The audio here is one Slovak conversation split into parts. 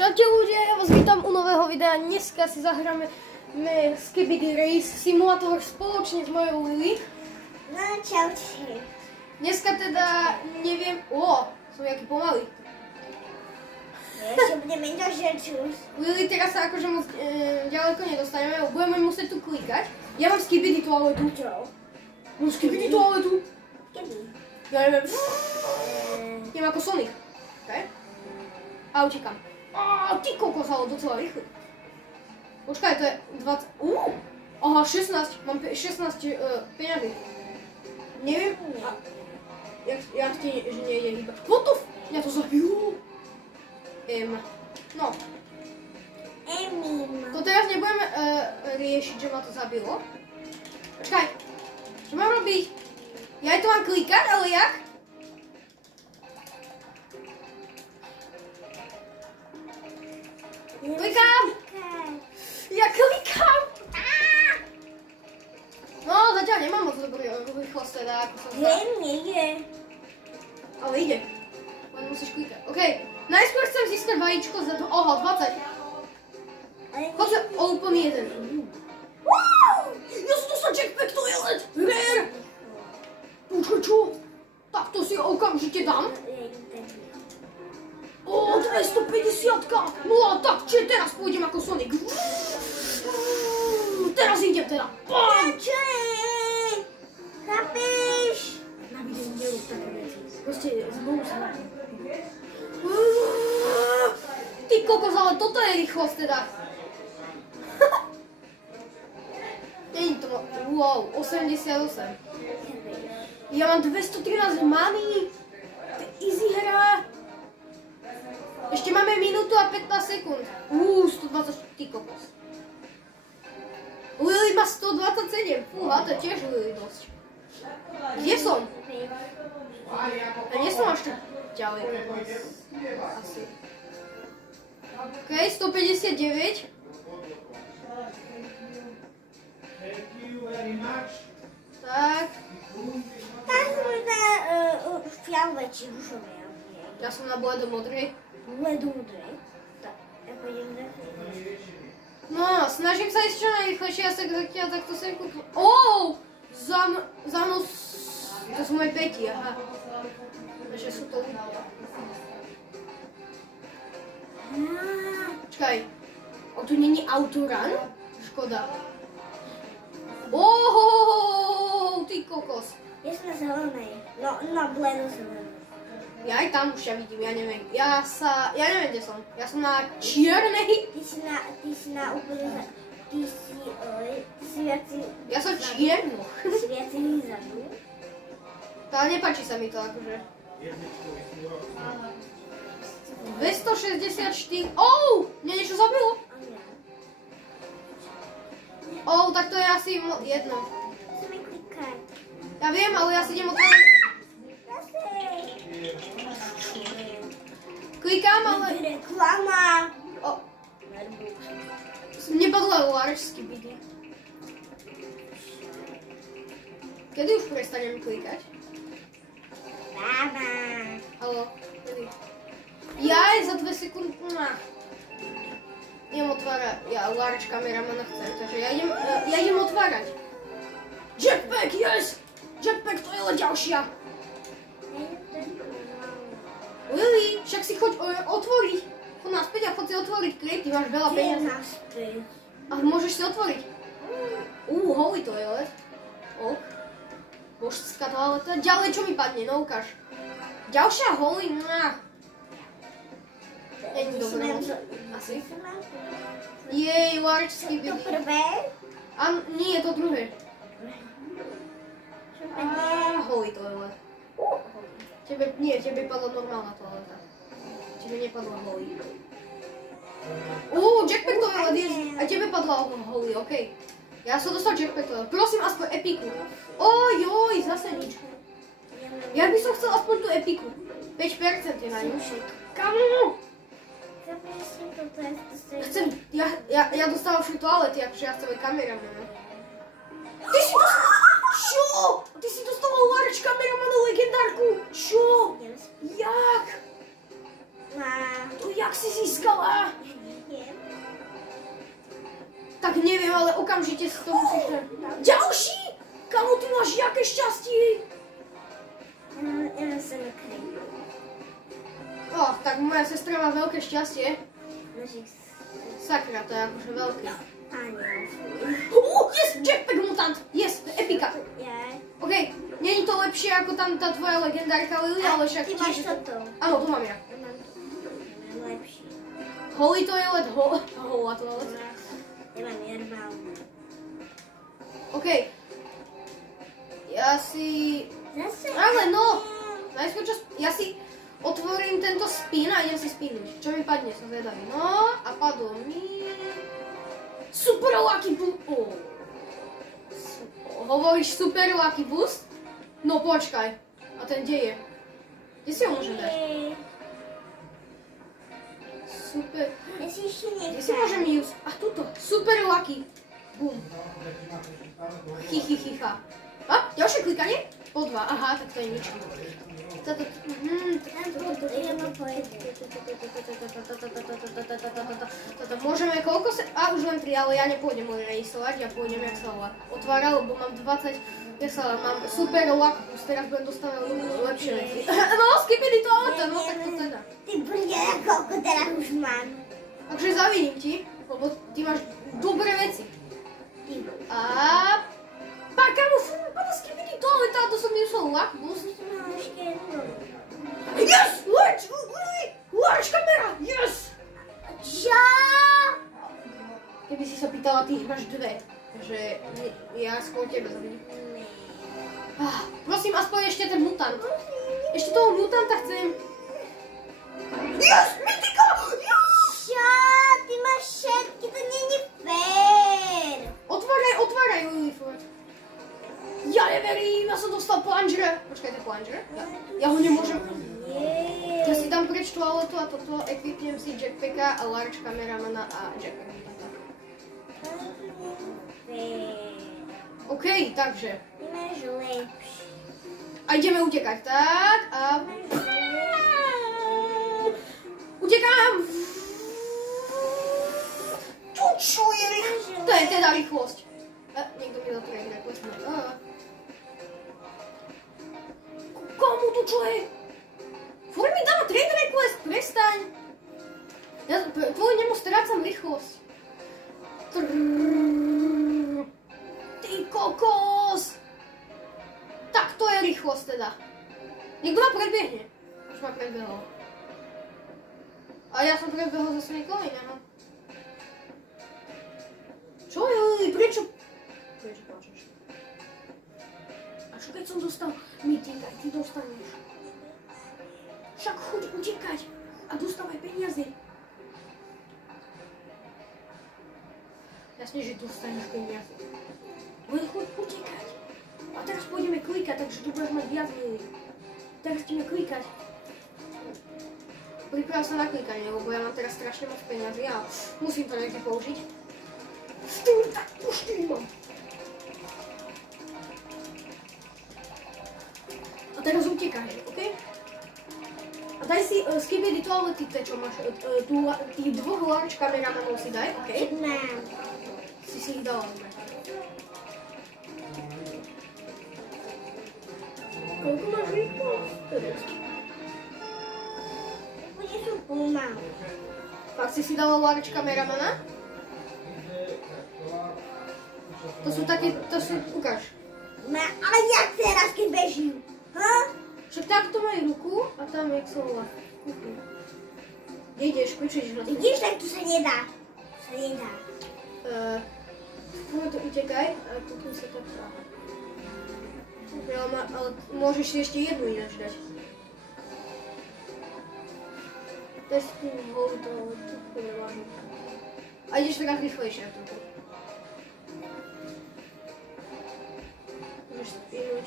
Čaute ľudia, ja vás vítam u nového videa. Dneska si zahráme Skibidi Race Simulator spoločne s mojou Lily. No, čaute. Dneska teda neviem... som jaký pomalý. Ešte budeme držať. Lily, teraz sa akože moc ďaleko nedostaneme, lebo budeme musieť tu klikať. Ja mám Skibidi toaletu. Čo? Mám Skibidi toaletu. Kedy? Ja neviem. Jem ako Sonic. Okay. A utekam. Ty kokos, ale docela rýchlo. Počkaj, to je 20... Aha, 16. Mám 16 peňazí. Neviem. Jak ti že nejde hýba. What the f... Ja to zabilo. No. To teraz nebudeme riešiť, že ma to zabilo. Počkaj. Čo mám robiť? Ja aj to mám klikať, ale jak? Klikám! Ja klikám! No, zatiaľ nemám moc dobrý rýchlosť teda, ako som zdá. Nejde. Ale ide. Len musíš klikať. OK. Najskôr chcem získať vajíčko za 20. Choď sa open 1. Ja som dostal jackpack, to je let! Rare! Počkaj, čo? Tak to si okamžite dám. 250-ka! No a tak, čiže teraz pôjdem ako Sonic. Teraz idem teda. Čo? Chápeš? Na videu nerób také veci. Proste zbolu sa na to. Ty kokos, ale toto je rýchlosť teda. Není to... Wow, 88. Ja mám 213 money. To je easy hra. Ešte máme minútu a 15 sekúnd. 120, ty kokos. Lily má 127. Fúha, to je tiež Lily dosť. Kde som? Ja nie som až tu ďalej. Asi. OK, 159. Tak. Tak sme na fialové či ružové. Ja som na bledomodrej. Bledomodrej? Tak, ja pôjdem zase. No, snažím sa ísť čo najrýchlejšie, ja sa zatiaľ takto sem kúknem. Za mnou... To sú moje peti, aha. Takže sú to ľudia. Počkaj. Tu není autorun? Škoda. Ty kokos. Ja som na zelenej. No, na bledo zelenej. Ja aj tam už ťa vidím, ja neviem. Ja neviem, kde som. Ja som na čiernej. Ty si na úplne... Ty si viaci... Ja som čierno. Ty si viaci zažil. Ale nepáči sa mi to akože. 264. Mne niečo zabilo. Tak to je asi jedno. Musíme klikať. Ja viem, ale ja si idem otvoriť. Klikám, ale... Reklama. Mne padla large Skibidi. Kedy už prestanem klikať? Baba. Haló, kedy? Jaj, za 2 sekundy. Idem otvárať. Ja large kameramana chcem, takže ja idem otvárať. Jetpack, yes! Jetpack, to je ale ďalšia. Lily, však si choď otvoriť. Choď naspäť a choď si otvoriť klip, ty máš veľa peniazí. A môžeš si otvoriť. Holy toilet. Božská toaleta. Ďalej, čo mi padne, no ukáž. Ďalšia holy, Není dobré. Asi. Jej, large Skibidi. To prvé? Nie, to druhé. Holy toilet. Tebe padla normálna toaleta. Tebe nepadla holy. Jackpack toilet je... A tebe padla holy, okej. Ja som dostal jackpack toilet. Prosím, aspoň epiku. Zase nič. Ja by som chcel aspoň tú epiku. 5% je na ňu. Kamu? Chcem, ja dostávam všetky toalety, akože ja chcem aj kameramana. Ty si dostal... Čo? Ty si dostal large kameramana legendárku? Čo? Jak? To jak si získala? Tak neviem, ale okamžite si to musíš... Ďalší! Kamo, ty máš jaké šťastie! Ja sa nakryjem. Tak moja sestra má veľké šťastie. Sakra, to je akože veľké. Yes, Jetpack mutant! Yes, epika. OK, není to lepšie ako tam tá tvoja legendárka Lily, ale však... Ty máš toto. Áno, to mám ja. Ja mám lepší. Holý toilet, holá toilet. Ja mám normálne. OK. Ja si... Zase? Ale no! Najskôr čo... Ja si otvorím tento spin a idem si spinnúť. Čo mi padne, som zvedavý. No, a padlo mi... Super Lucky Boost! Hovoríš Super Lucky Boost? No počkaj. A ten kde je? Kde si ho môžem dať? Super... Kde si môžem use? A tuto. Super Lucky. Bum. Chichichicha. A? Ďalšie klikanie? Po 2. Aha, tak to je nič. Môžeme koľko sa... už len 3, ale ja nepôjdem rejsovať, ja pôjdem jak sa volá. Otvára, lebo mám 20... Ja sa mám super luck boost, teraz budem dostávať lepšie veci. No, skipidi toaleta, no tak to teda. Ty brňa, koľko teraz už mám. Takže zavidím ti, lebo ty máš dobré veci. A... Kamo, pada skipidi toaleta, to som myslel luck boost. Yes! Large kamera! Yes! Čo? Keby si sa pýtala, ty máš 2. Takže ja skôr tebe zavidím. Prosím, aspoň ešte ten mutant. Ešte toho mutanta chcem. Yes! Mytika! Yes! Čo? Ty máš všetky, to není fér. Otváraj, Lilliford. Ja neverím, ja som dostal plungera. Počkaj, to je plunger? Ja ho nemôžem... Ja si dám preč toaletu a toto, equipnem si jetpacka a large kameramana a jetpack. OK, takže. Ty máš lepší. A ideme utekať, tak a... Utekám! Čo je rýchlosť? To je teda rýchlosť. Niekto mi za to je rýchlosť. Komu tu čo je? Furt mi dáva trade request, prestaň. Ja kvôli nemu strácam rýchlosť. Ty kokos! Tak to je rýchlosť teda. Niekto ma predbiehne. Už ma predbehol. A ja som predbehol zase niekoho iného. Čo je? Prečo plačeš? A čo keď som dostal meeting, aj ty dostaneš? Však choď utekať a dostávaj peniaze. Jasne, že dostaneš peniaze. Len choď utekať. A teraz pôjdeme klikať, takže tu budeš mať viac milí. Teraz ideme klikať. Priprav sa na klikanie, lebo ja mám teraz strašne moc peniazy a musím to niekde použiť. Tak puštím mám. A teraz utekáš, OK? A daj si skipidi toalety, čo máš, tých 2 large kameramanov si daj, OK? Mám. Si ich dala. Koľko máš rýchlosť? Bude som pomalu. Fakt si dala large kameramana? To sú také, ukáž. Ale jak teraz, keď bežím? Však takto majú ruku a tam jak sa volá. Kde ideš, kričíš na to. Vidíš, tak tu sa nedá. Sa nedá. To utekaj a potom sa tak práva. Ale môžeš si ešte jednu ináč dať. Testing hold to a ideš teraz rýchlejšie na toto. Môžeš spínúť.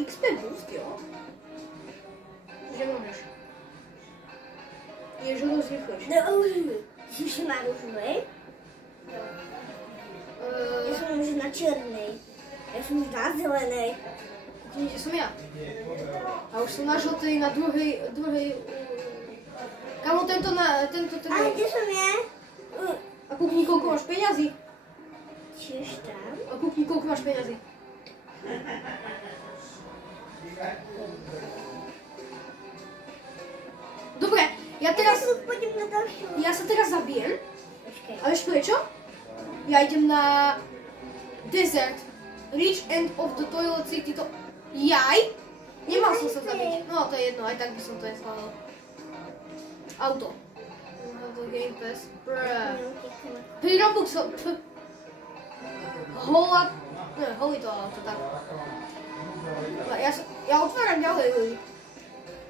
XP boost, jo? Že môžeš. Ideš ho dosť rýchlejšie. Ty si má rúžovej? Ja som už na černej. Ja som už na zelenej. Kde som ja? A už som na žltej, na druhej Kamo, tento... Ale kde som ja? A kúkni, koľko máš peňazí. Tiež tam. A kúkni, koľko máš peňazí. Dobre, ja teraz... Pôjdem na ďalšiu. Ja sa teraz zabijem. Počkaj. A vieš prečo? Ja idem na... Desert. Reach end of the toilet city. To... Jaj? Nemal som sa zabiť. No, to je jedno, aj tak by som to aj schválil. Auto. Game Pass. Pri Robuxu. Holý to auto, tak. Ja otváram ďalej, Lili.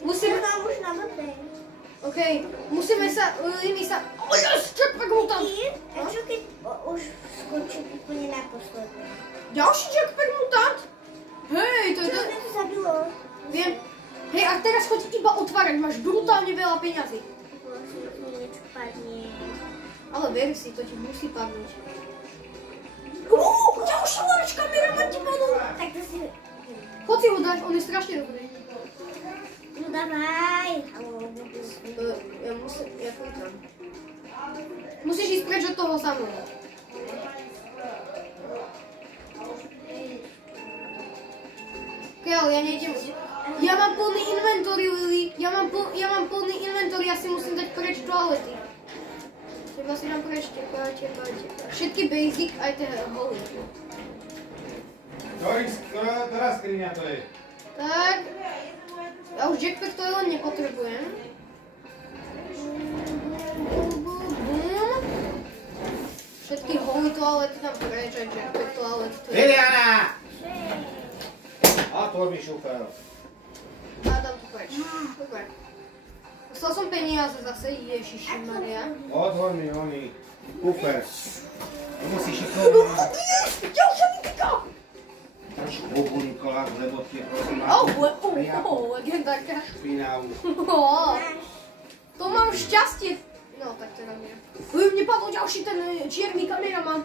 Musíme... Mám už na mapе. OK, musíme sa... Lili, my sa... O, yes! Jetpack mutant! A čo keď už skončil úplne naposledy? Ďalší Jetpack mutant? Hej, to je... Čo sme to zabilo? Viem. Hej, a teraz choď iba otvárať, máš brutálne veľa peňazí. Vlastne mi niečo padne. Ale ver si, to ti musí padnúť. Ďalší Lorč, kameraman ti padol. Tak to si... Choď si ho dať, on je strašne dobrý. No dávaj. Ja klikám. Musíš ísť preč od toho samého. Ale ja nejdem... Ja mám plný inventory, Lili. Ja mám plný inventory, ja si musím dať preč toalety. Teba si dám preč, teba. Všetky basic, aj tie holy. Ktorá skriňa to je? Tak. Ja už Jetpack to len nepotrebujem. Všetky holy toalety tam preč, aj Jetpack toalety. Liliana! Otvor mi šufel. A dám to preč. Dobre. Dostal som peniaze zase, Ježišimaria. Otvor mi oný kufer. Musíš šikovať. Ďalšia mytika! Trošku bubuňkovať, lebo tie prosím vás. Legendárka. Špinavu. To mám šťastie. No, tak teda nie. Mne padol ďalší ten čierny kameraman.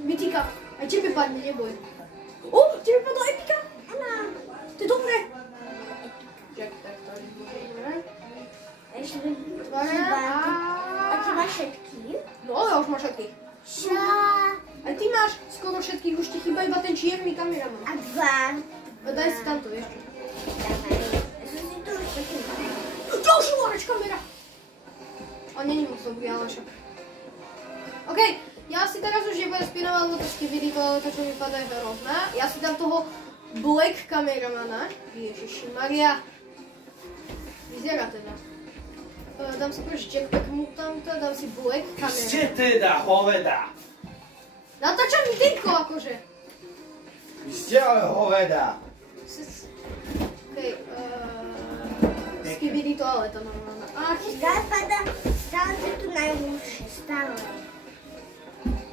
Mytika. Aj tebe padne, neboj. Tebe padla epika? Áno. To je dobré. Tak to je dobré. Ešte Otváram. a ty máš všetky? No, ja už mám všetky. Čo? A ty máš skoro všetkých, už ti chýba iba ten čierny kameraman. A dva. Daj si tamto, vieš čo. Dávaj. Ja som si to už taký Ďalší Lorč kamera! A není moc dobrý, ale však. OK, ja si teraz už nebudem spinovať, lebo to skibidi to čo vypadá je hrozné. Ja si dám toho Black kameramana. Ježišimaria. Vyzerá teda. Dám si prvé Jetpack mutanta, dám si Black kameramana. Ste teda hoveda? Natáčam videjko akože. Vy ste ale hoveda. OK, skibidi toaleta normálna. Ach, Stále sa tu najhoršie, stále.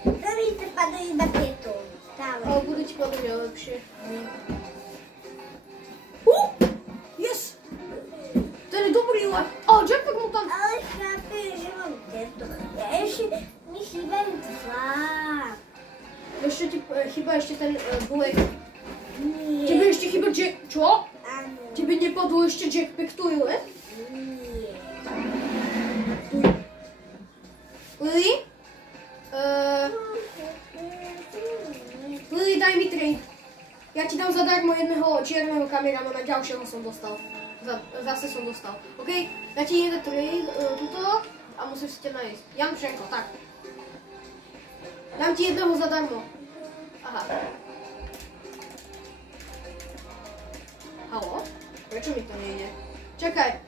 Prvý sa padajú iba tieto, stále. ale budú ti padať aj lepšie. Yes! Ten je dobrý, ale... Jetpack mutant! Ale chápem, že mám tieto. Ja ešte mi chýbajú dva. Ešte ti chýba ešte ten Black. Nie. Tebe ešte chýba Čo? Áno. Tebe nepadlo ešte Jetpack toilet? Nie. Lili? Lili, daj mi trade. Ja ti dám zadarmo jedného čierneho kameramana, ďalšieho som dostal. Zase som dostal. OK? Ja ti jeden trade tuto a musíš si ťa nájsť. Jan Pšenko, tak. Dám ti jedného zadarmo. Aha. Haló? Prečo mi to nejde? Čakaj.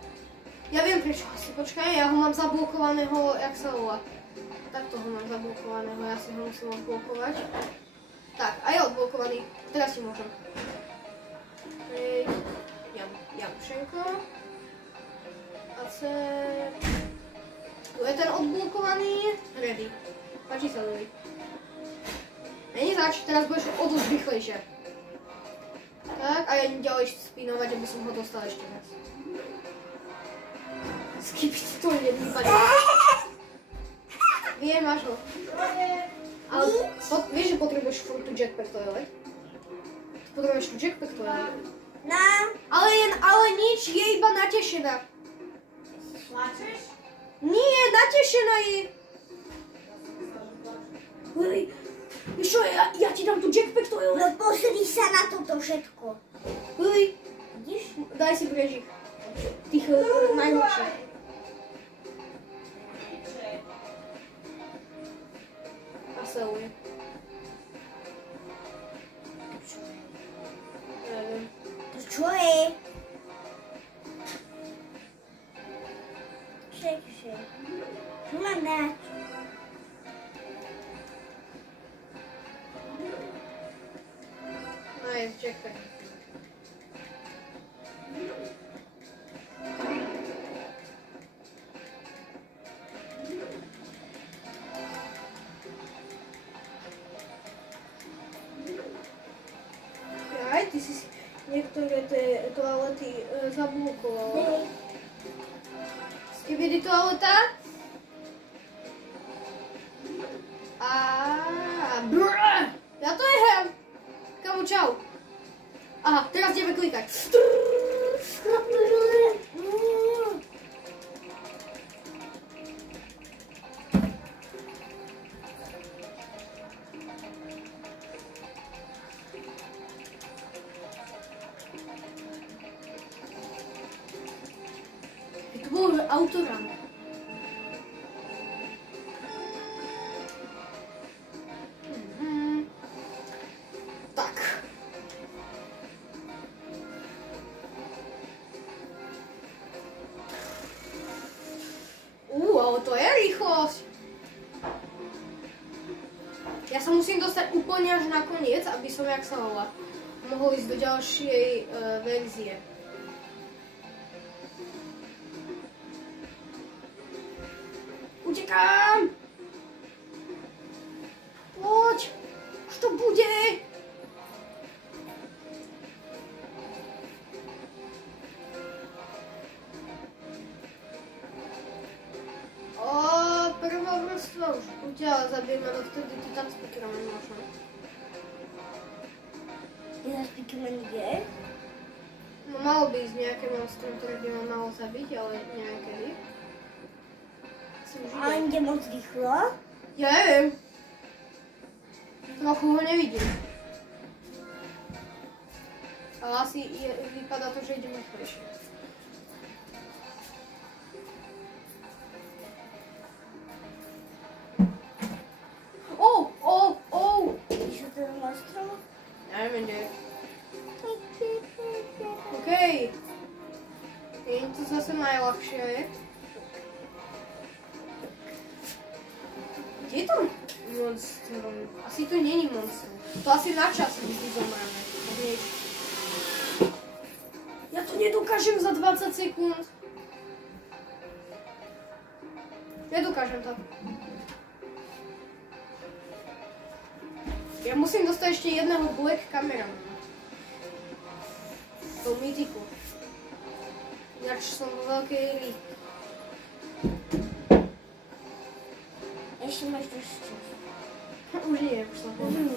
Ja viem prečo asi. Počkaj, ja ho mám zablokovaného, jak sa volá. Takto ho mám zablokovaného, ja si ho musím odblokovať. Tak, a je odblokovaný. Teraz si môžem. Jan Pšenko. Tu je ten odblokovaný. Ready. Páči sa, Lili. Není zač, teraz budeš o dosť rýchlejšie. Tak, a ja idem ďalej spinovať, aby som ho dostal ešte viac. Skipiť to nevypadá. Viem, máš ho. Ale vieš, že potrebuješ furt tu Jetpack toilet? Potrebuješ tu Jetpack toilet? No. Ale nič, je iba natešená. Nie, natešená je. Lili, víš čo, ja ti dám tu jackpack, to je No pozri sa na toto všetko. Lili, Vidíš? daj si brežík. Tých najhorších. A seluje. Neviem. To čo je? Čekaj. Čo mám dať? Aj, jackpack. Aj, ty si niektoré tie toalety zablokovala. Skibidi toaleta. A brr, ja to jem. Kamu, čau. Aha, teraz ideme klikať. To bolo autorám. Tak. Ale to je rýchlosť. Ja sa musím dostať úplne až na koniec, aby som, jak sa volá, mohol ísť do ďalšej verzie. Utekám! Poď! Už to bude! Prvá vrstva už uťala, zabijeme, ale vtedy to tam speakerman možno. Je na speakerman kde? No malo by ísť nejaké monstrum, ktoré by ma malo zabiť, ale nejakedy. A ide moc rýchlo? Ja neviem. Trochu ho nevidím. Ale asi vypadá to, že idem rýchlejšie. Víš, čo to je monstrum? Neviem, kde je. OK. Je to zase najľahšie. Kde je to monstrum? Asi to není monstrum. To asi na čas vždy zomráme. Ja to nedokážem za 20 sekúnd. Nedokážem to. Ja musím dostať ešte jedného Black kameramana. To mytiku. Ináč som vo veľkej hry. Ešte máš trošku čas. Už nie, už som povedal.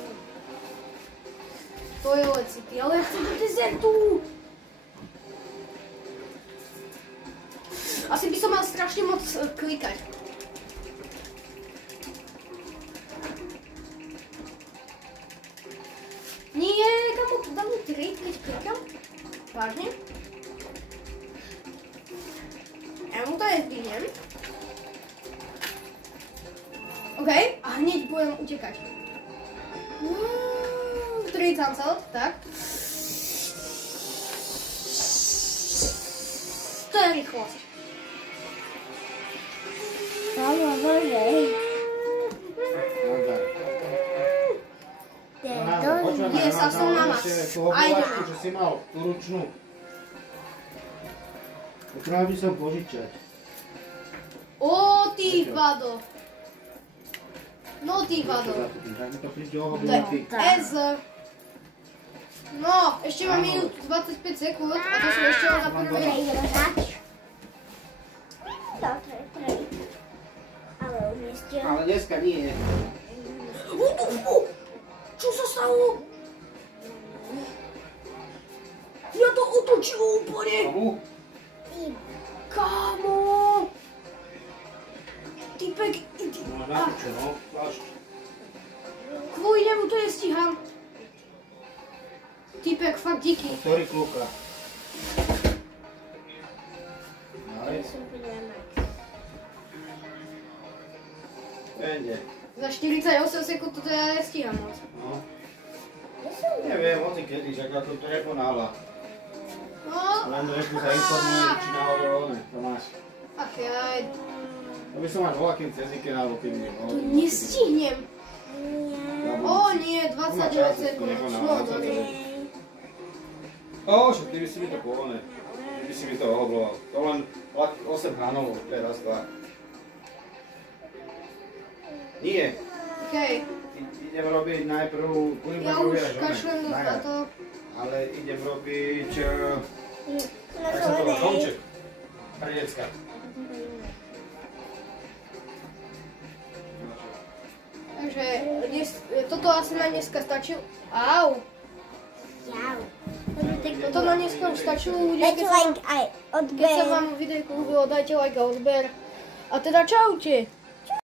To je lecity, ale ja chcem do dezertu! Asi by som mal strašne moc klikať. Nie, kamo, dám mu trade, keď klikám? Vážne? Ja mu to zdvihnem. OK, a hneď budem utekať. Trade cancel, tak. To je rýchlosť. Áno, bože. Yes, a som na mas. A ideme. Čo si mal, tú ručnú. Potreboval by som požičať. Ó, ty vado. No, ty vado. Tak mi to príde oho To je ty. S. No, ešte mám minút 25 sekúnd a to som ešte len na prvý. Ideme hrať. To je trade. Ale už nestiel. Ale dneska nie. Čo sa stalo? Ja to otočilo úplne. Komu? Kámo. čo, no? Plášť. Kvůli němu to nestíhám. Týpek fakt díky. Ktorý kluka? Aj, pende. Za 48 sekund to já nestíhám moc. No. Neviem, hoci kedy, však ako to neponáhla. No, Len trošku sa informuje, či náhodou one, to máš. ach jaj, To by som máš volakým cez Ikea, alebo kým nie. to nestihnem. O nie, 29 sekund. No, dobre. Však ty by si mi to povoné. Ty by si mi to ohobloval. To len 8 hranov, teraz 2. Nie. Okej, Idem robiť najprv, budem já robiť už až one, kašlem na na jar. to. Ale idem robiť, Na jak sa to volá, zelenej. chovček. Pre decka. Takže toto asi na dneska stačí. Au. Jau. Toto na dneska už stačilo. Dajte like aj Keď sa odber. vám videjko ľúbilo, dajte like a odber. A teda čaute.